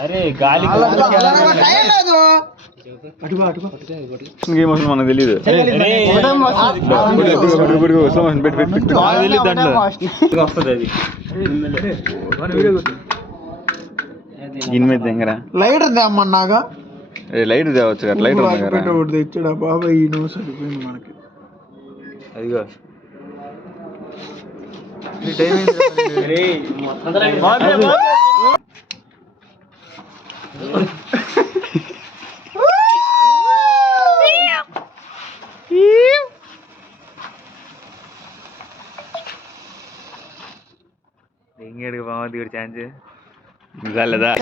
అరే గాలి మనకు తెలియదు వస్తుంది అది దీని మీద దగ్గర లైటర్ తేమ్మన్నాగా లైట్ తేవచ్చు కదా లైట్ తెచ్చాడా బాబాయ్ ఈ నోస్ సరిపోయింది మనకి అదిగో ఎంగేడుకు బాగుంది ఇక్కడ ఛాన్స్ నిజాలేదా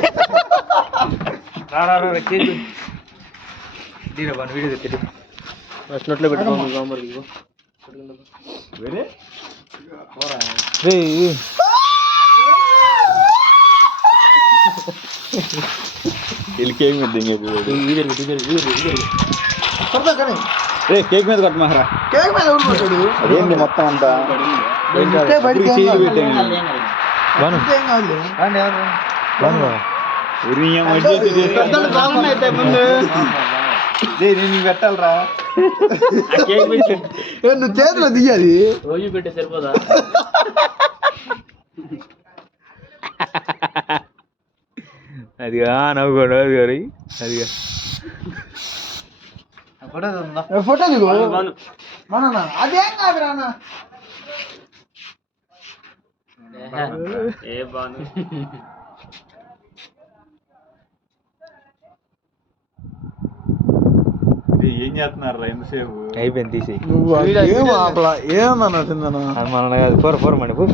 వీడియో తెచ్చి ఫస్ట్ నోట్లో పెట్టుకోండి కేక్ మీద కేక్ మీద కొట్టమారా కేక్ మీద అదేంటి మొత్తం అంతా పెట్టాలరా నువ్వు చేతిలో దియ్యాది రోజు పెట్టే సరిపోదా అదిగా నవ్వుకోండి అది గారి అదిగా ఫోటో దిగు మన అదేం కాదు రానా ఏ బాను ఏం చేస్తున్నారు ఎంతసేపు అయిపోయింది తీసి ఏమన్నా తిందనా మన కాదు పోర పోర మండి పో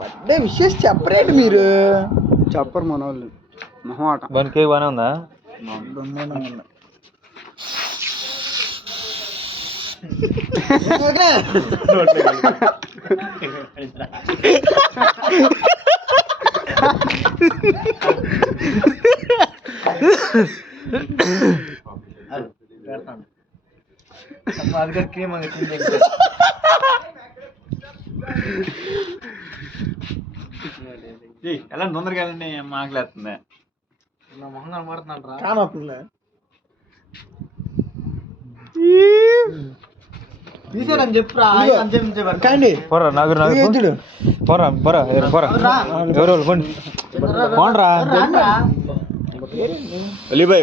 బర్త్డే విషెస్ చెప్పరేంటి మీరు చెప్పరు మన వాళ్ళు మొహమాట బన్ కేక్ బాగానే ఉందా క్రీమ్ ఎలా తొందరగా వెళ్ళండి ఆకలేస్తుంది మొహంగా మారుతున్నాడు కానొస్తుందిలే తీసేనని చెప్పురా కండి పోరా నాగురు నాగురు పోరా పోరా పోరా ఎవరు పోండి పోండ్రా అలీబాయ్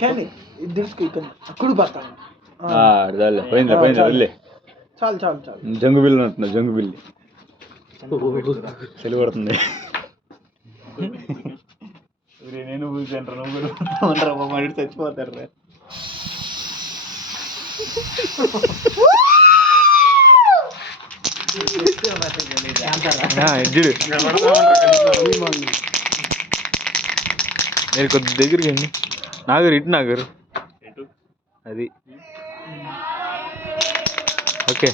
కండి కుడి పడతాను పోయిందా పోయిందా వెళ్ళి చాలు చాలు చాలు జంగు బిల్లు అంటున్నా జంగు బిల్లి చలి పడుతుంది నేను కూర్చుంటారు నువ్వు మరి చచ్చిపోతారు మీరు కొద్ది దగ్గరికి అండి నాగరు ఇటు నాగరు అది ఓకే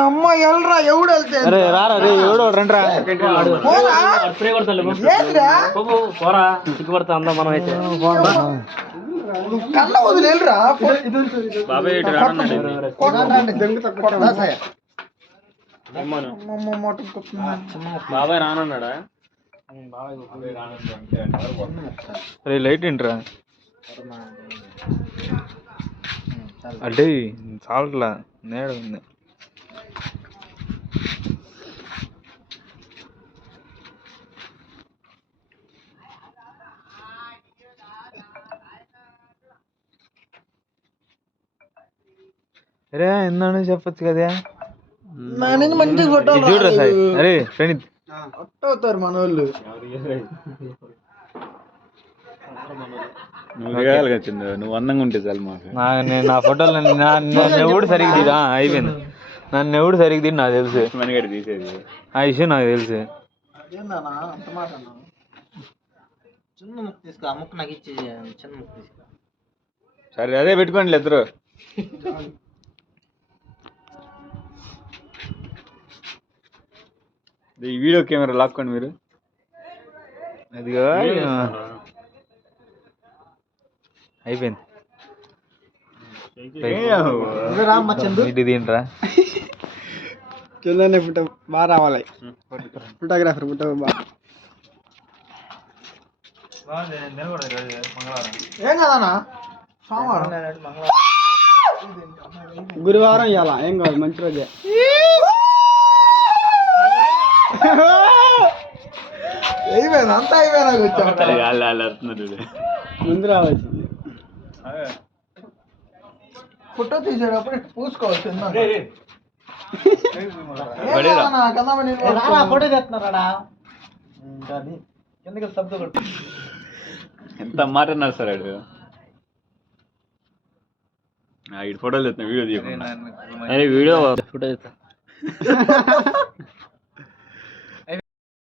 అమ్మ ఎల్రా ఎవడు వెళ్తే రారా రే ఎవడో రండ్రా పోరా సిగ్గుపడతా అందా మనం అయితే కళ్ళ వదిలి వెళ్ళరా బాబాయ్ బాబాయ్ రానన్నాడా రే లైట్ ఏంట్రా అంటే చాలట్లా నేడ ఉంది అరే ఎందాను చెప్పచ్చు కదా మంచిగా ఫోటో చూడరా సార్ అరే ఫ్రెండ్ అవుతారు మన వాళ్ళు నువ్వు అందంగా ఉంటే చాలు మాకు నేను నా ఫోటోలు నన్ను ఎవడు సరిగ్గా తీరా అయిపోయింది నన్ను ఎవడు సరిగ్గా తీరు నాకు తెలుసు మనగడి తీసేది ఆ విషయం నాకు తెలుసు చిన్న ముక్క తీసుకో ఆ ముక్క నాకు ఇచ్చి చిన్న ముక్క తీసుకో సరే అదే పెట్టుకోండి ఇద్దరు ఈ వీడియో కెమెరా లాక్కోండి మీరు అదిగో అయిపోయింది. రామ్మ చందు ఇటు తింటరా కిందనే ఫోటో బాగా రావాలి. ఫోటోగ్రాఫర్ ఫోటో బాగా ఏం కదనా సోమవారం గురువారం ఇవ్వాలా ఏం కాదు మంచి రోజే. అయిపోయింది అంతా అయిపోయినా ముందు రావాల్సింది. ఫోటో తీసేటప్పుడు పూసుకోవచ్చు. ఫోటో తెస్తున్నారా ఎందుకు శబ్దం కొట్టు ఎంత మాట అన్నారు సార్ ఆడు. ఫోటోలు తెస్తున్నా వీడియో తీయకుండా. వీడియో ఫోటో తెస్తా